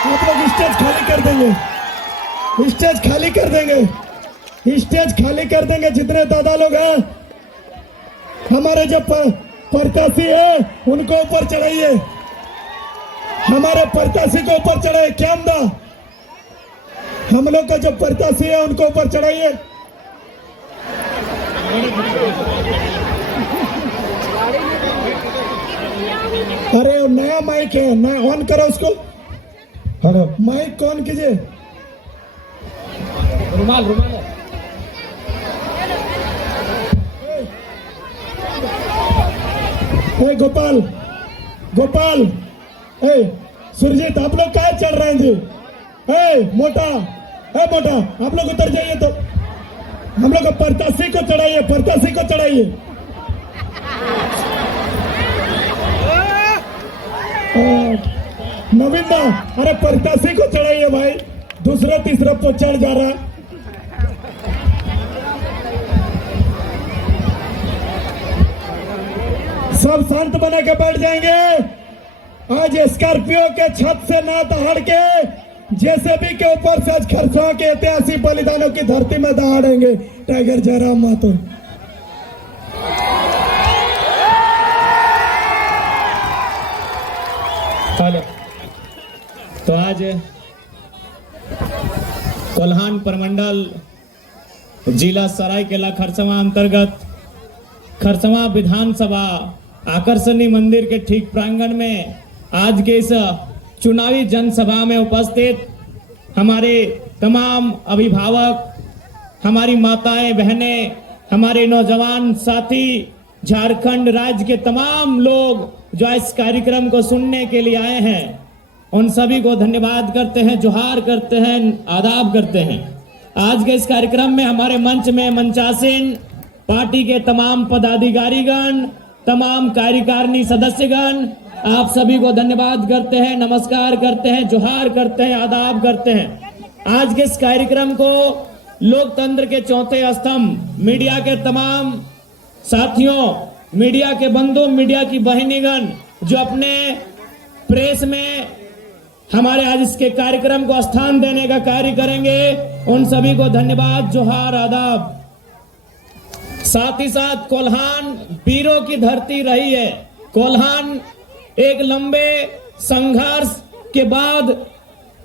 आप लोग स्टेज खाली कर देंगे, स्टेज खाली कर देंगे, स्टेज खाली कर देंगे। जितने दादा लोग हैं हमारे जो प्रत्याशी है उनको ऊपर चढ़ाइए, हमारे प्रत्याशी को ऊपर चढ़ाइए। क्या हमदा हम लोग का जो प्रत्याशी है उनको ऊपर चढ़ाइए। अरे नया माइक है, नया ऑन करो उसको। हेलो, माइक ऑन कीजिए। रुमाल रुमाल गोपाल गोपाल, सुरजीत, आप लोग कहाँ चढ़ रहे हैं जी? मोटा, मोटा, आप लोग उतर जाइए। तो हम लोग प्रत्याशी को चढ़ाइए, प्रत्याशी को चढ़ाइए। नवीन, अरे प्रत्याशी को चढ़ाइए भाई, दूसरा तीसरा पर चढ़ जा रहा। सब शांत बना के बैठ जाएंगे। आज स्कॉर्पियो के छत से ना दहाड़ के जेसीबी के ऊपर से आज खरसों के ऐतिहासिक बलिदानों की धरती में दहाड़ेंगे टाइगर जयराम महतो। हेलो, तो आज कोल्हान प्रमंडल जिला सरायकेला खरसवां अंतर्गत खरसवां विधानसभा आकर्षणी मंदिर के ठीक प्रांगण में आज के इस चुनावी जनसभा में उपस्थित हमारे तमाम अभिभावक, हमारी माताएं बहनें, हमारे नौजवान साथी, झारखंड राज्य के तमाम लोग जो इस कार्यक्रम को सुनने के लिए आए हैं, उन सभी को धन्यवाद करते हैं, जोहार करते हैं, आदाब करते हैं। आज के इस कार्यक्रम में हमारे मंच में मंचासीन पार्टी के तमाम पदाधिकारीगण, तमाम कार्यकारिणी सदस्यगण, आप सभी को धन्यवाद करते हैं, नमस्कार करते हैं, जोहार करते हैं, आदाब करते हैं। आज के इस कार्यक्रम को लोकतंत्र के चौथे स्तंभ मीडिया के तमाम साथियों, मीडिया के बंधु, मीडिया की बहनीगण जो अपने प्रेस में हमारे आज इसके कार्यक्रम को स्थान देने का कार्य करेंगे, उन सभी को धन्यवाद, जोहार, आदाब। साथ ही साथ कोल्हान वीरों की धरती रही है। कोल्हान एक लंबे संघर्ष के बाद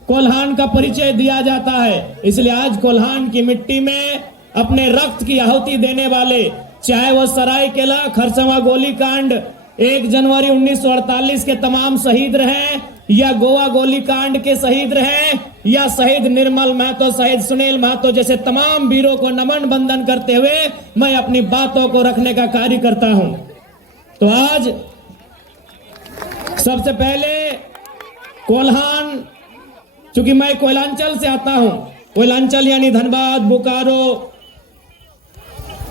कोल्हान का परिचय दिया जाता है, इसलिए आज कोल्हान की मिट्टी में अपने रक्त की आहुति देने वाले, चाहे वो सरायकेला खरसवां गोलीकांड 1 जनवरी 1948 के तमाम शहीद रहे, या गोवा गोलीकांड के शहीद रहे, या शहीद निर्मल महतो, शहीद सुनील महतो जैसे तमाम वीरों को नमन बंदन करते हुए मैं अपनी बातों को रखने का कार्य करता हूं। तो आज सबसे पहले कोल्हान, चूंकि मैं कोयलांचल से आता हूं, कोयलांचल यानी धनबाद, बोकारो,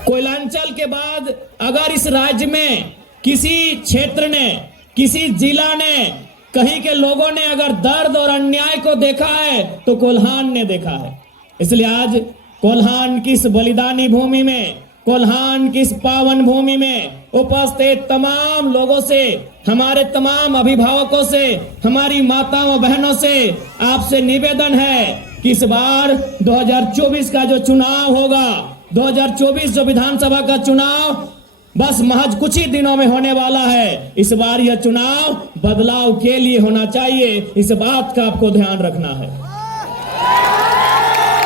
कोयलांचल के बाद अगर इस राज्य में किसी क्षेत्र ने, किसी जिला ने, कहीं के लोगों ने अगर दर्द और अन्याय को देखा है तो कोल्हान ने देखा है। इसलिए आज कोल्हान की इस बलिदानी भूमि में, कोल्हान की इस पावन भूमि में उपस्थित तमाम लोगों से, हमारे तमाम अभिभावकों से, हमारी माताओं बहनों से आपसे निवेदन है कि इस बार 2024 का जो चुनाव होगा, 2024 जो विधानसभा का चुनाव बस महज कुछ ही दिनों में होने वाला है। इस बार यह चुनाव बदलाव के लिए होना चाहिए, इस बात का आपको ध्यान रखना है।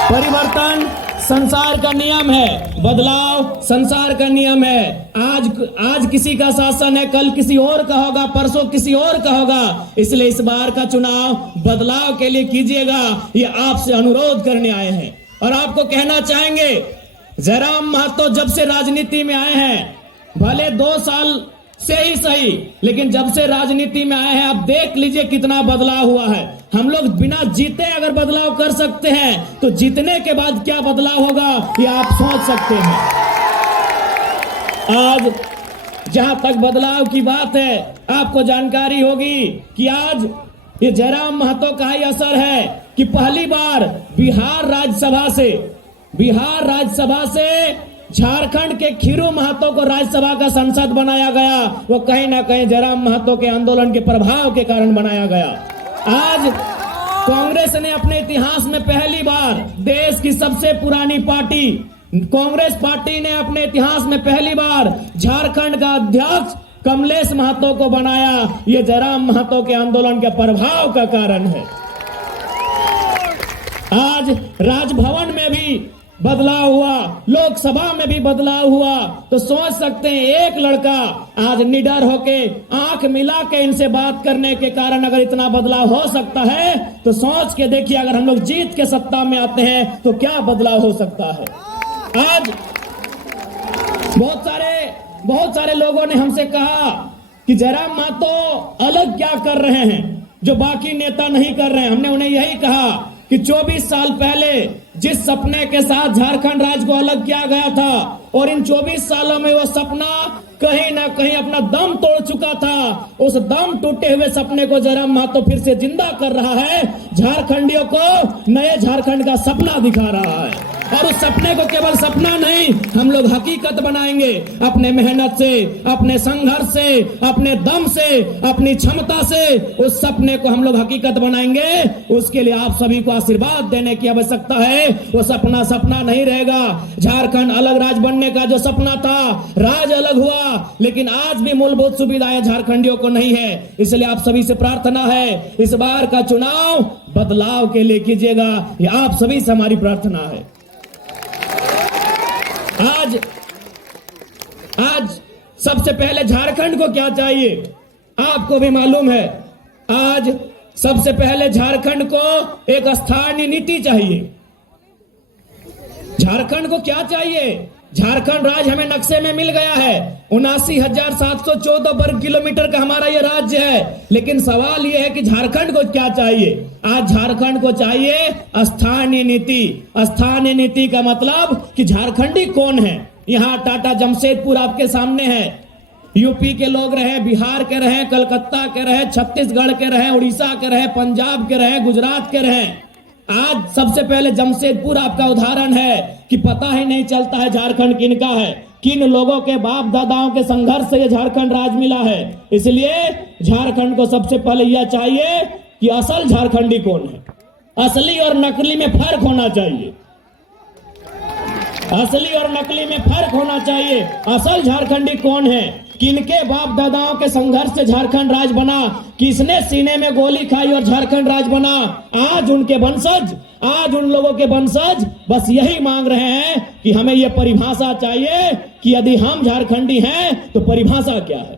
परिवर्तन संसार का नियम है, बदलाव संसार का नियम है। आज किसी का शासन है, कल किसी और का होगा, परसों किसी और का होगा। इसलिए इस बार का चुनाव बदलाव के लिए कीजिएगा, ये आपसे अनुरोध करने आए हैं। और आपको कहना चाहेंगे, जयराम महतो जब से राजनीति में आए हैं, भले 2 साल से ही सही, लेकिन जब से राजनीति में आए हैं आप देख लीजिए कितना बदलाव हुआ है। हम लोग बिना जीते अगर बदलाव कर सकते हैं तो जीतने के बाद क्या बदलाव होगा ये आप सोच सकते हैं। आज जहां तक बदलाव की बात है, आपको जानकारी होगी कि आज ये जयराम महतो का ही असर है कि पहली बार बिहार राज्यसभा से झारखंड के खीरू महतो को राज्यसभा का सांसद बनाया गया। वो कहीं ना कहीं जयराम महतो के आंदोलन के प्रभाव के कारण बनाया गया। कांग्रेस ने अपने इतिहास में पहली बार देश की सबसे पुरानी पार्टी कांग्रेस पार्टी ने अपने इतिहास में पहली बार झारखंड का अध्यक्ष कमलेश महतो को बनाया। ये जयराम महतो के आंदोलन के प्रभाव का कारण है। आज राजभवन में भी बदलाव हुआ, लोकसभा में भी बदलाव हुआ, तो सोच सकते हैं एक लड़का आज निडर होके आंख मिला के इनसे बात करने के कारण अगर इतना बदलाव हो सकता है, तो सोच के देखिए अगर हम लोग जीत के सत्ता में आते हैं तो क्या बदलाव हो सकता है। आज बहुत सारे लोगों ने हमसे कहा कि जयराम महतो अलग क्या कर रहे हैं जो बाकी नेता नहीं कर रहे हैं। हमने उन्हें यही कहा कि 24 साल पहले जिस सपने के साथ झारखंड राज्य को अलग किया गया था और इन 24 सालों में वो सपना कहीं ना कहीं अपना दम तोड़ चुका था, उस दम टूटे हुए सपने को जयराम महतो फिर से जिंदा कर रहा है, झारखंडियों को नए झारखंड का सपना दिखा रहा है। और उस सपने को केवल सपना नहीं, हम लोग हकीकत बनाएंगे अपने मेहनत से, अपने संघर्ष से, अपने दम से, अपनी क्षमता से उस सपने को हम लोग हकीकत बनाएंगे। उसके लिए आप सभी को आशीर्वाद देने की आवश्यकता है। वो सपना सपना नहीं रहेगा। झारखंड अलग राज्य बनने का जो सपना था, राज्य अलग हुआ, लेकिन आज भी मूलभूत सुविधाएं झारखंडियों को नहीं है। इसलिए आप सभी से प्रार्थना है, इस बार का चुनाव बदलाव के लिए कीजिएगा, ये आप सभी से हमारी प्रार्थना है। आज सबसे पहले झारखंड को क्या चाहिए आपको भी मालूम है। आज सबसे पहले झारखंड को एक स्थानीय नीति चाहिए। झारखंड को क्या चाहिए? झारखंड राज्य हमें नक्शे में मिल गया है, 79,714 वर्ग किलोमीटर का हमारा ये राज्य है। लेकिन सवाल ये है कि झारखंड को क्या चाहिए? आज झारखंड को चाहिए स्थानीय नीति। स्थानीय नीति का मतलब कि झारखंडी कौन है। यहाँ टाटा जमशेदपुर आपके सामने है, यूपी के लोग रहे, बिहार के रहे, कलकत्ता के रहे, छत्तीसगढ़ के रहे, उड़ीसा के रहे, पंजाब के रहे, गुजरात के रहे। आज सबसे पहले जमशेदपुर आपका उदाहरण है कि पता ही नहीं चलता है झारखंड किनका है, किन लोगों के बाप दादाओं के संघर्ष से ये झारखंड राज्य मिला है। इसलिए झारखंड को सबसे पहले यह चाहिए कि असल झारखंडी कौन है। असली और नकली में फर्क होना चाहिए। असली और नकली में फर्क होना चाहिए। असल झारखंडी कौन है, किनके बाप दादाओं के संघर्ष से झारखंड राज्य बना, किसने सीने में गोली खाई और झारखंड राज्य बना। आज उनके वंशज, आज उन लोगों के वंशज बस यही मांग रहे हैं कि हमें यह परिभाषा चाहिए कि यदि हम झारखंडी हैं तो परिभाषा क्या है।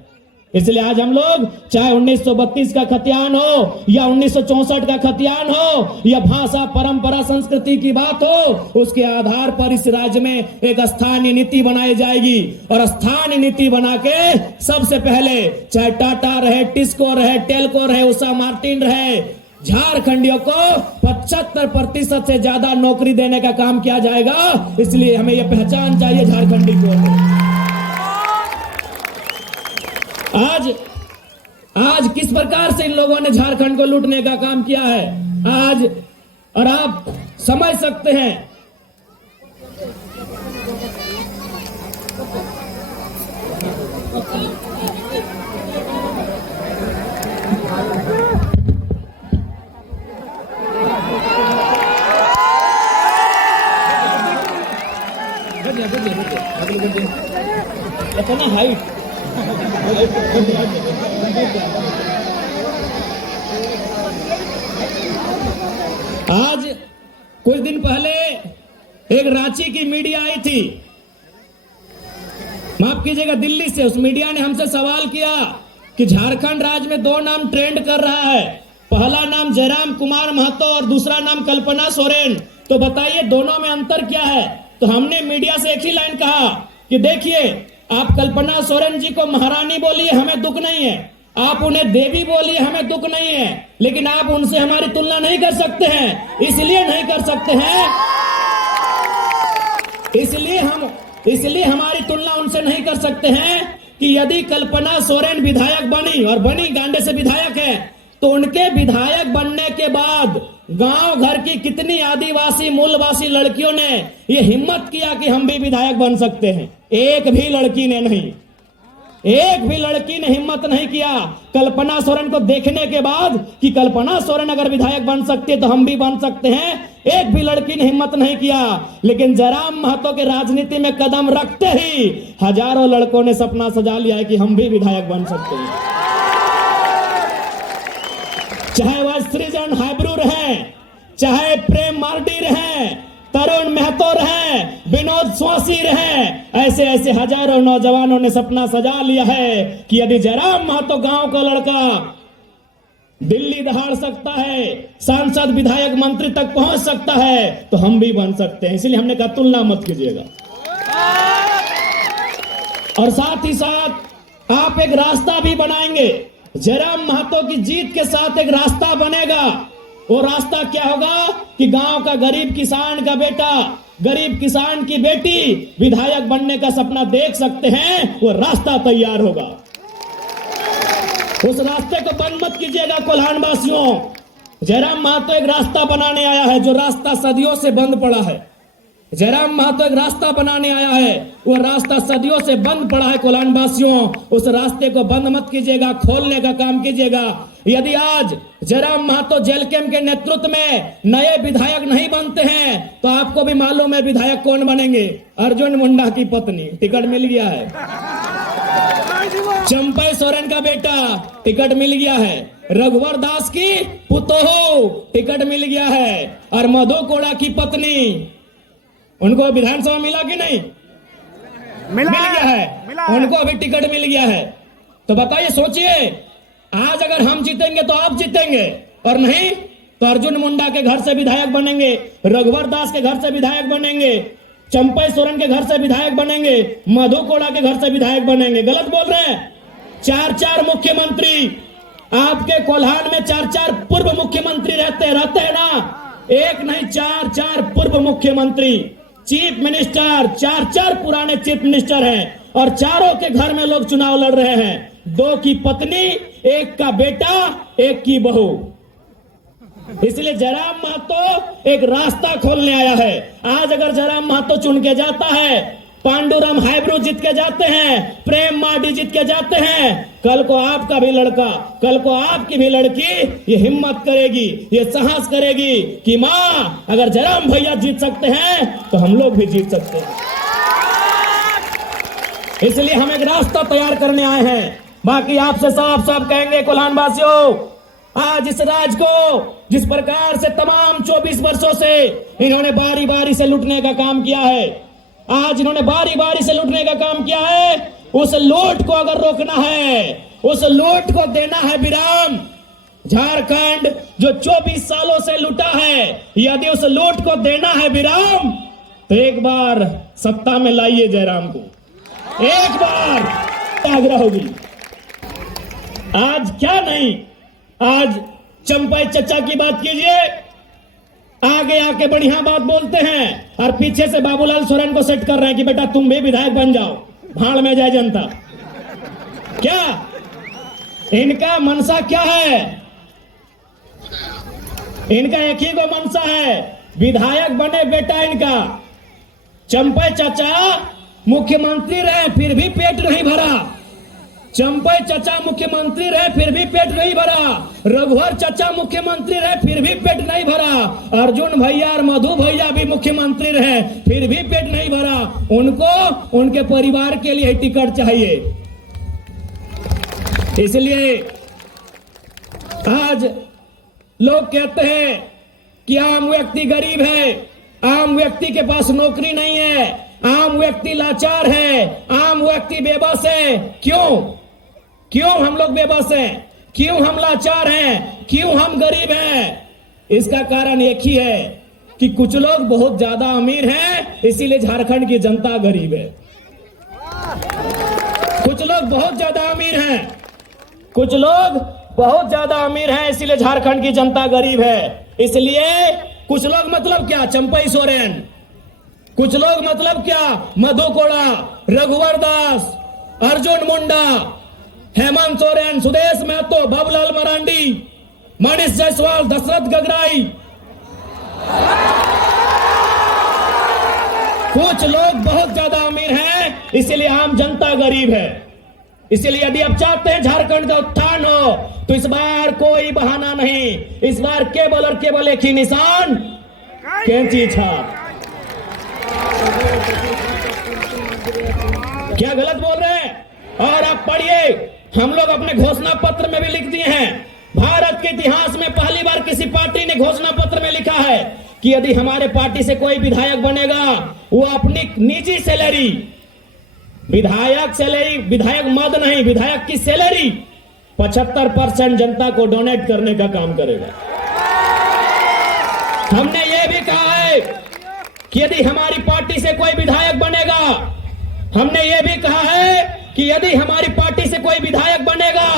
इसलिए आज हम लोग चाहे 1932 का खतियान हो या 1964 का खतियान हो या भाषा परंपरा संस्कृति की बात हो, उसके आधार पर इस राज्य में एक स्थानीय नीति बनाई जाएगी। और स्थानीय नीति बना के सबसे पहले चाहे टाटा रहे, टिस्को रहे, टेल्को रहे, उषा मार्टिन रहे, झारखंडियों को 75% से ज्यादा नौकरी देने का काम किया जाएगा। इसलिए हमें यह पहचान चाहिए झारखंडी को। आज किस प्रकार से इन लोगों ने झारखंड को लूटने का काम किया है आज, और आप समझ सकते हैं। अपना हाइट आज कुछ दिन पहले एक रांची की मीडिया आई थी, माफ कीजिएगा दिल्ली से। उस मीडिया ने हमसे सवाल किया कि झारखंड राज्य में 2 नाम ट्रेंड कर रहा है, पहला नाम जयराम कुमार महतो और दूसरा नाम कल्पना सोरेन, तो बताइए दोनों में अंतर क्या है। तो हमने मीडिया से एक ही लाइन कहा कि देखिए, आप कल्पना सोरेन जी को महारानी बोलिए, हमें दुख नहीं है, आप उन्हें देवी बोलिए, हमें दुख नहीं है, लेकिन आप उनसे हमारी तुलना नहीं कर सकते हैं। इसलिए नहीं कर सकते हैं, इसलिए हमारी तुलना उनसे नहीं कर सकते हैं कि यदि कल्पना सोरेन विधायक बनी, और बनी, गांडे से विधायक है, तो उनके विधायक बनने के बाद गांव घर की कितनी आदिवासी मूलवासी लड़कियों ने ये हिम्मत किया कि हम भी विधायक बन सकते हैं। एक भी लड़की ने नहीं। एक भी लड़की ने हिम्मत नहीं किया कल्पना सोरेन को देखने के बाद कि कल्पना सोरेन अगर विधायक बन सकती है तो हम भी बन सकते हैं। एक भी लड़की ने हिम्मत नहीं किया, लेकिन जयराम महतो के राजनीति में कदम रखते ही हजारों लड़कों ने सपना सजा लिया है कि हम भी विधायक बन सकते हैं। चाहे वह सृजन हाइब्रू रहे, चाहे प्रेम मार्डी रहे, तरुण महतो रहे, विनोद स्वासी रहे, ऐसे ऐसे हजारों नौजवानों ने सपना सजा लिया है कि यदि जयराम महतो गांव का लड़का दिल्ली दहाड़ सकता है, सांसद विधायक मंत्री तक पहुंच सकता है, तो हम भी बन सकते हैं। इसलिए हमने कहा तुलना मत कीजिएगा। और साथ ही साथ आप एक रास्ता भी बनाएंगे। जयराम महतो की जीत के साथ एक रास्ता बनेगा। वो रास्ता क्या होगा कि गांव का गरीब किसान का बेटा, गरीब किसान की बेटी विधायक बनने का सपना देख सकते हैं, वो रास्ता तैयार होगा। उस रास्ते को बंद मत कीजिएगा कोल्हान वासियों। जयराम महतो एक रास्ता बनाने आया है, जो रास्ता सदियों से बंद पड़ा है। जयराम महतो एक रास्ता बनाने आया है, वो रास्ता सदियों से बंद पड़ा है कोल्हान वासियों। उस रास्ते को बंद मत कीजिएगा, खोलने का काम कीजिएगा। यदि आज जयराम महतो जेल कैंप के नेतृत्व में नए विधायक नहीं बनते हैं, तो आपको भी मालूम है विधायक कौन बनेंगे। अर्जुन मुंडा की पत्नी, टिकट मिल गया है। चंपई सोरेन का बेटा, टिकट मिल गया है। रघुवर दास की पुतोहू, टिकट मिल गया है। और मधु कोड़ा की पत्नी, उनको विधानसभा मिला कि नहीं? मिल गया है। उनको अभी टिकट मिल गया है। तो बताइए, सोचिए, आज अगर हम जीतेंगे तो आप जीतेंगे, और नहीं तो अर्जुन मुंडा के घर से विधायक बनेंगे, रघुवर दास के घर से विधायक बनेंगे, चंपई सोरेन के घर से विधायक बनेंगे, मधु कोड़ा के घर से विधायक बनेंगे। गलत बोल रहे हैं? 4-4 मुख्यमंत्री आपके कोल्हान में, 4-4 पूर्व मुख्यमंत्री रहते हैं ना? एक नहीं, 4-4 पूर्व मुख्यमंत्री, चीफ मिनिस्टर, 4-4 पुराने चीफ मिनिस्टर हैं, और चारों के घर में लोग चुनाव लड़ रहे हैं। 2 की पत्नी, 1 का बेटा, 1 की बहू। इसलिए जयराम महतो एक रास्ता खोलने आया है। आज अगर जयराम महतो चुन के जाता है, पांडुरंग हाइब्रू जीत के जाते हैं, प्रेम मार्डी जीत के जाते हैं, कल को आपका भी लड़का, कल को आपकी भी लड़की ये हिम्मत करेगी, ये साहस करेगी कि माँ, अगर जयराम भैया जीत सकते हैं तो हम लोग भी जीत सकते हैं। इसलिए हम एक रास्ता तैयार करने आए हैं। बाकी आपसे साफ साफ कहेंगे कोल्हान वासियों, आज इस राज को जिस प्रकार से तमाम 24 वर्षों से इन्होंने बारी बारी से लूटने का काम किया है, आज इन्होंने बारी बारी से लूटने का काम किया है, उस लूट को अगर रोकना है, उस लूट को देना है विराम। झारखंड जो 24 सालों से लूटा है, यदि उस लूट को देना है विराम, तो एक बार सत्ता में लाइए जयराम को, एक बार आग्रह होगी। आज क्या नहीं, आज चंपई चचा की बात कीजिए, आगे आके बढ़िया बात बोलते हैं, और पीछे से बाबूलाल सोरेन को सेट कर रहे हैं कि बेटा तुम भी विधायक बन जाओ, भाड़ में जाए जनता। क्या इनका मनसा क्या है? इनका एक ही को मनसा है, विधायक बने बेटा इनका। चंपई चाचा मुख्यमंत्री रहे फिर भी पेट नहीं भरा, चंपई चाचा मुख्यमंत्री रहे फिर भी पेट नहीं भरा, रघुवर चाचा मुख्यमंत्री रहे फिर भी पेट नहीं भरा, अर्जुन भैया और मधु भैया भी मुख्यमंत्री रहे फिर भी पेट नहीं भरा। उनको उनके परिवार के लिए टिकट चाहिए। इसलिए आज लोग कहते हैं कि आम व्यक्ति गरीब है, आम व्यक्ति के पास नौकरी नहीं है, आम व्यक्ति लाचार है, आम व्यक्ति बेबस है। क्यों हम लोग बेबस हैं? क्यों हम लाचार हैं? क्यों हम गरीब हैं? इसका कारण एक ही है कि कुछ लोग बहुत ज्यादा अमीर हैं, इसीलिए झारखंड की जनता गरीब है। कुछ लोग बहुत ज्यादा अमीर हैं, कुछ लोग बहुत ज्यादा अमीर हैं, इसीलिए झारखंड की जनता गरीब है। इसलिए कुछ लोग मतलब क्या? चंपई सोरेन, कुछ लोग मतलब क्या? मधु कोड़ा, रघुवर दास, अर्जुन मुंडा, हेमंत सोरेन, सुदेश महतो, बाबूलाल मरांडी, मनीष जायसवाल, दशरथ गगराई। कुछ लोग बहुत ज्यादा अमीर हैं, इसलिए आम जनता गरीब है। इसलिए यदि आप चाहते हैं झारखंड का उत्थान हो तो इस बार कोई बहाना नहीं, इस बार केवल और केवल एक ही निशान, कैंची छाप। क्या गलत बोल रहे हैं? और आप पढ़िए, हम लोग अपने घोषणा पत्र में भी लिख दिए हैं, भारत के इतिहास में पहली बार किसी पार्टी ने घोषणा पत्र में लिखा है कि यदि हमारे पार्टी से कोई विधायक बनेगा वो अपनी निजी सैलरी, विधायक सैलरी, विधायक मद नहीं, विधायक की सैलरी 75% जनता को डोनेट करने का काम करेगा। हमने ये भी कहा है कि यदि हमारी पार्टी से कोई विधायक बनेगा, हमने ये भी कहा है कि यदि हमारी पार्टी से कोई विधायक बनेगा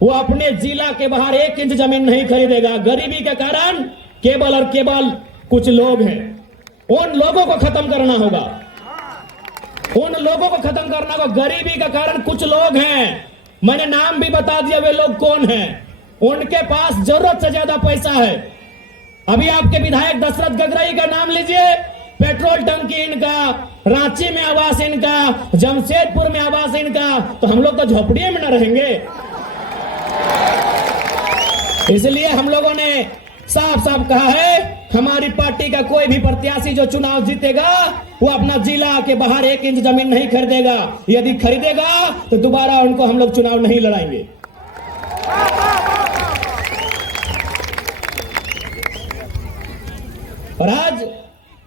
वो अपने जिला के बाहर 1 इंच जमीन नहीं खरीदेगा। गरीबी के कारण केवल और केवल कुछ लोग हैं, उन लोगों को खत्म करना होगा, उन लोगों को खत्म करना होगा। गरीबी का कारण कुछ लोग हैं, मैंने नाम भी बता दिया वे लोग कौन हैं। उनके पास जरूरत से ज्यादा पैसा है। अभी आपके विधायक दशरथ गगराई का नाम लीजिए, पेट्रोल टंकी इनका, रांची में आवास इनका, जमशेदपुर में आवास इनका, तो हम लोग तो झोपड़ियों में न रहेंगे। इसलिए हम लोगों ने साफ साफ कहा है, हमारी पार्टी का कोई भी प्रत्याशी जो चुनाव जीतेगा वो अपना जिला के बाहर 1 इंच जमीन नहीं खरीदेगा। यदि खरीदेगा तो दोबारा उनको हम लोग चुनाव नहीं लड़ाएंगे। और आज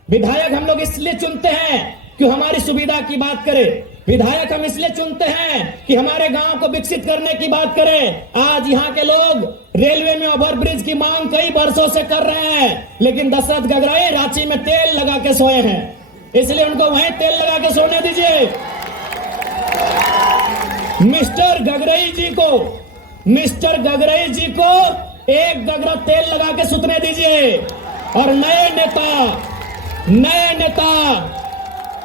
विधायक हम लोग इसलिए चुनते हैं कि हमारी सुविधा की बात करें। विधायक हम इसलिए चुनते हैं कि हमारे गांव को विकसित करने की बात करें। आज यहाँ के लोग रेलवे में ओवरब्रिज की मांग कई वर्षों से कर रहे हैं, लेकिन दशरथ गगराई रांची में तेल लगा के सोए हैं, इसलिए उनको वहीं तेल लगा के सोने दीजिए। मिस्टर गगराई जी को एक गगरा तेल लगा के सुतने दीजिए। और नए नेता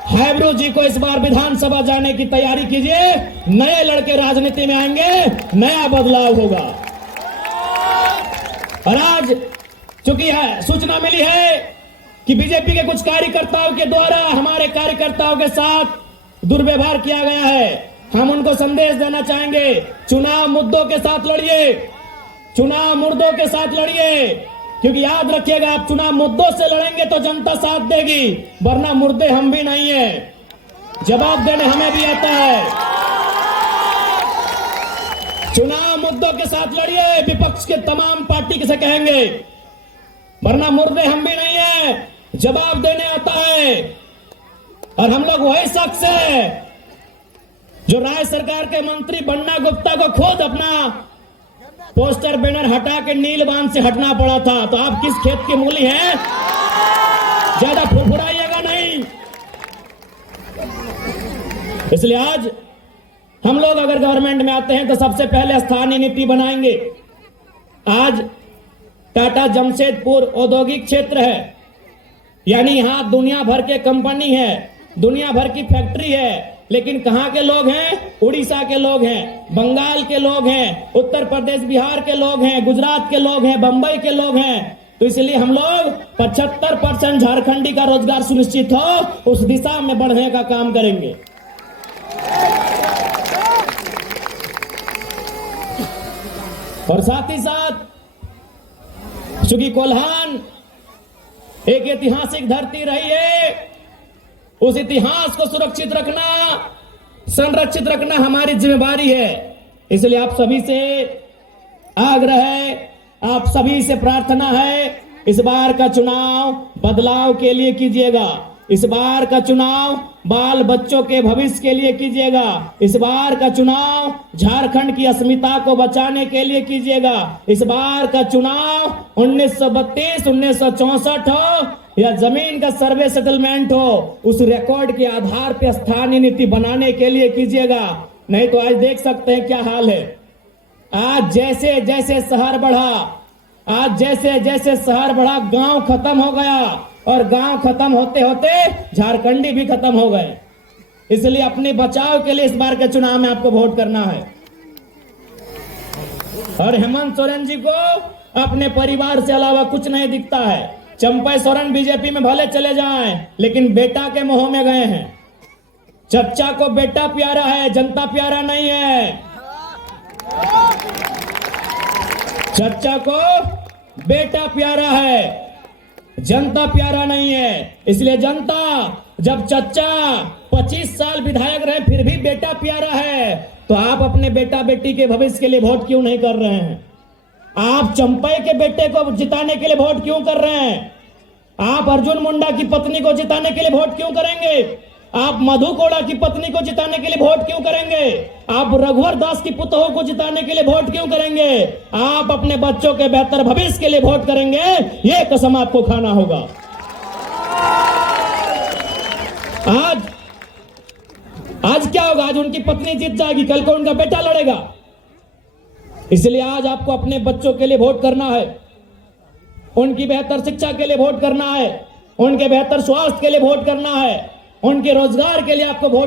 हैब्रू जी को इस बार विधानसभा जाने की तैयारी कीजिए। नए लड़के राजनीति में आएंगे, नया बदलाव होगा। और आज चूंकि सूचना मिली है कि बीजेपी के कुछ कार्यकर्ताओं के द्वारा हमारे कार्यकर्ताओं के साथ दुर्व्यवहार किया गया है, हम उनको संदेश देना चाहेंगे, चुनाव मुद्दों के साथ लड़िए, चुनाव मुद्दों के साथ लड़िए। क्योंकि याद रखिएगा, आप चुनाव मुद्दों से लड़ेंगे तो जनता साथ देगी, वरना मुर्दे हम भी नहीं है, जवाब देने हमें भी आता है। चुनाव मुद्दों के साथ लड़िए, विपक्ष के तमाम पार्टी से कहेंगे, वरना मुर्दे हम भी नहीं है, जवाब देने आता है। और हम लोग वही शख्स है जो राज्य सरकार के मंत्री बन्ना गुप्ता को खुद अपना पोस्टर बैनर हटा के नीलबांध से हटना पड़ा था। तो आप किस खेत की मूली हैं? ज्यादा फुरफुराइएगा नहीं। इसलिए आज हम लोग अगर गवर्नमेंट में आते हैं तो सबसे पहले स्थानीय नीति बनाएंगे। आज टाटा जमशेदपुर औद्योगिक क्षेत्र है, यानी यहां दुनिया भर के कंपनी है, दुनिया भर की फैक्ट्री है, लेकिन कहां के लोग हैं? उड़ीसा के लोग हैं, बंगाल के लोग हैं, उत्तर प्रदेश बिहार के लोग हैं, गुजरात के लोग हैं, बंबई के लोग हैं। तो इसलिए हम लोग 75% झारखंडी का रोजगार सुनिश्चित हो, उस दिशा में बढ़ने का काम करेंगे। और साथ ही साथ चूंकि कोल्हान एक ऐतिहासिक धरती रही है, उस इतिहास को सुरक्षित रखना, संरक्षित रखना हमारी जिम्मेदारी है। इसलिए आप सभी से आग्रह है, आप सभी से प्रार्थना है, इस बार का चुनाव बदलाव के लिए कीजिएगा। इस बार का चुनाव बाल बच्चों के भविष्य के लिए कीजिएगा। इस बार का चुनाव झारखंड की अस्मिता को बचाने के लिए कीजिएगा। इस बार का चुनाव 1932, 1964 हो या जमीन का सर्वे सेटलमेंट हो, उस रिकॉर्ड के आधार पर स्थानीय नीति बनाने के लिए कीजिएगा। नहीं तो आज देख सकते हैं क्या हाल है। आज जैसे जैसे शहर बढ़ा, गांव खत्म हो गया, और गांव खत्म होते होते झारखंडी भी खत्म हो गए। इसलिए अपने बचाव के लिए इस बार के चुनाव में आपको वोट करना है। और हेमंत सोरेन जी को अपने परिवार से अलावा कुछ नहीं दिखता है। चंपई सोरेन बीजेपी में भले चले जाएं, लेकिन बेटा के मोह में गए हैं। चच्चा को बेटा प्यारा है, जनता प्यारा नहीं है। चच्चा को बेटा प्यारा है, जनता प्यारा नहीं है। इसलिए जनता, जब चच्चा 25 साल विधायक रहे फिर भी बेटा प्यारा है, तो आप अपने बेटा बेटी के भविष्य के लिए वोट क्यों नहीं कर रहे हैं? आप चंपई के बेटे को जिताने के लिए वोट क्यों कर रहे हैं? आप अर्जुन मुंडा की पत्नी को जिताने के लिए वोट क्यों करेंगे? आप मधु कोड़ा की पत्नी को जिताने के लिए वोट क्यों करेंगे? आप रघुवर दास की पुतों को जिताने के लिए वोट क्यों करेंगे? आप अपने बच्चों के बेहतर भविष्य के लिए वोट करेंगे, ये कसम आपको खाना होगा। आज क्या होगा? आज उनकी पत्नी जीत जाएगी, कल को उनका बेटा लड़ेगा। इसलिए आज आपको अपने बच्चों के लिए वोट करना है, उनकी बेहतर शिक्षा के लिए वोट करना है, उनके बेहतर स्वास्थ्य के लिए वोट करना है, उनके रोजगार के लिए आपको वोट